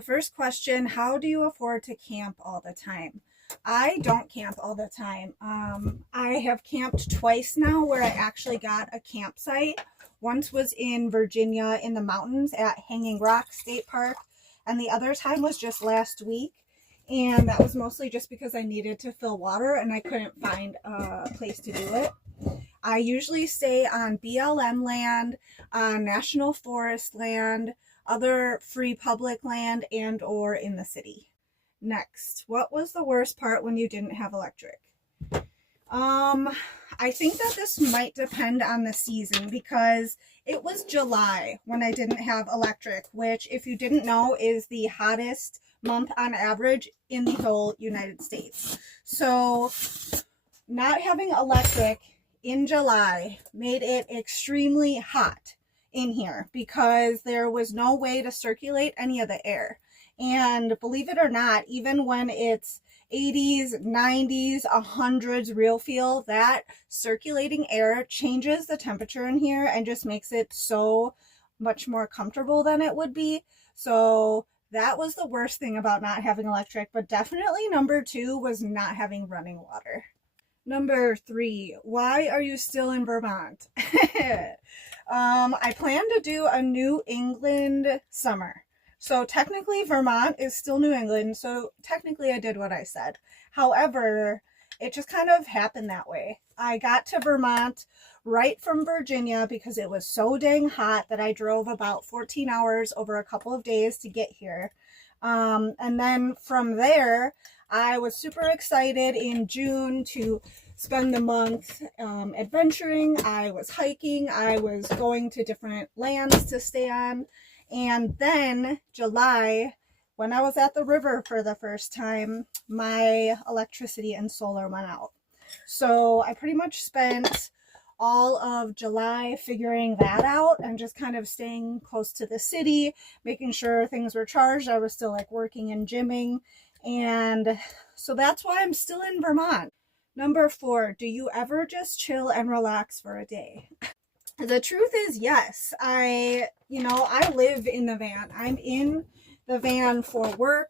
The first question, how do you afford to camp all the time? I don't camp all the time. I have camped twice now where I actually got a campsite. Once was in Virginia in the mountains at Hanging Rock State Park, and the other time was just last week. And that was mostly just because I needed to fill water and I couldn't find a place to do it. I usually stay on BLM land, National Forest land, other free public land, and or in the city. Next, what was the worst part when you didn't have electric? I think that this might depend on the season because it was July when I didn't have electric, which if you didn't know is the hottest month on average in the whole United States. So not having electric in July made it extremely hot in here because there was no way to circulate any of the air. And believe it or not, even when it's 80s, 90s, 100s real feel, that circulating air changes the temperature in here and just makes it so much more comfortable than it would be. So that was the worst thing about not having electric, but definitely number 2 was not having running water. Number 3, why are you still in Vermont? I plan to do a New England summer. So technically Vermont is still New England, so technically I did what I said. However, it just kind of happened that way. I got to Vermont right from Virginia because it was so dang hot that I drove about 14 hours over a couple of days to get here. And then from there, I was super excited in June to spend the month adventuring. I was hiking. I was going to different lands to stay on. And then July, when I was at the river for the first time, my electricity and solar went out. So I pretty much spent all of July figuring that out and just kind of staying close to the city, making sure things were charged. I was still like working and gymming. And so that's why I'm still in Vermont. Number 4, do you ever just chill and relax for a day? The truth is, yes. I live in the van. I'm in the van for work,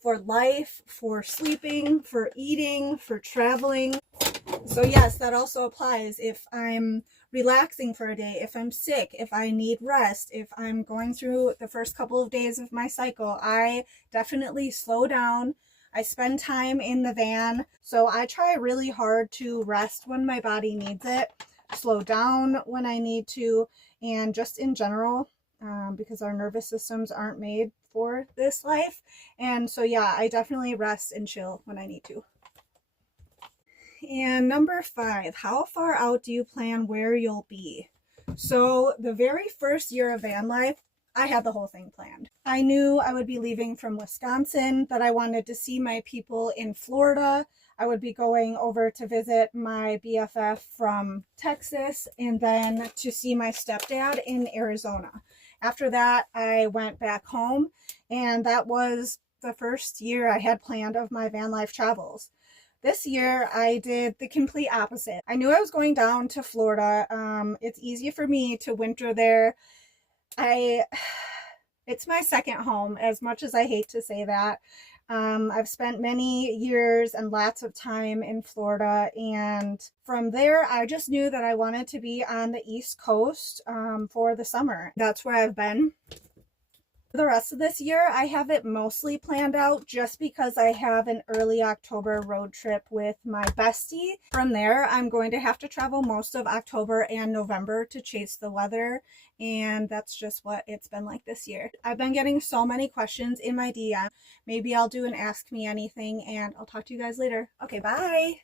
for life, for sleeping, for eating, for traveling. So yes, that also applies if I'm relaxing for a day, if I'm sick, if I need rest, if I'm going through the first couple of days of my cycle. I definitely slow down. I spend time in the van. So I try really hard to rest when my body needs it, slow down when I need to, and just in general, because our nervous systems aren't made for this life. And so yeah, I definitely rest and chill when I need to. And number 5, how far out do you plan where you'll be? So the very first year of van life, I had the whole thing planned. I knew I would be leaving from Wisconsin, that I wanted to see my people in Florida. I would be going over to visit my BFF from Texas and then to see my stepdad in Arizona. After that, I went back home, and that was the first year I had planned of my van life travels. This year, I did the complete opposite. I knew I was going down to Florida. It's easy for me to winter there. It's my second home, as much as I hate to say that. I've spent many years and lots of time in Florida, and from there I just knew that I wanted to be on the East Coast for the summer. That's where I've been. The rest of this year, I have it mostly planned out just because I have an early October road trip with my bestie. From there, I'm going to have to travel most of October and November to chase the weather, and that's just what it's been like this year. I've been getting so many questions in my DM. Maybe I'll do an Ask Me Anything, and I'll talk to you guys later. Okay, bye!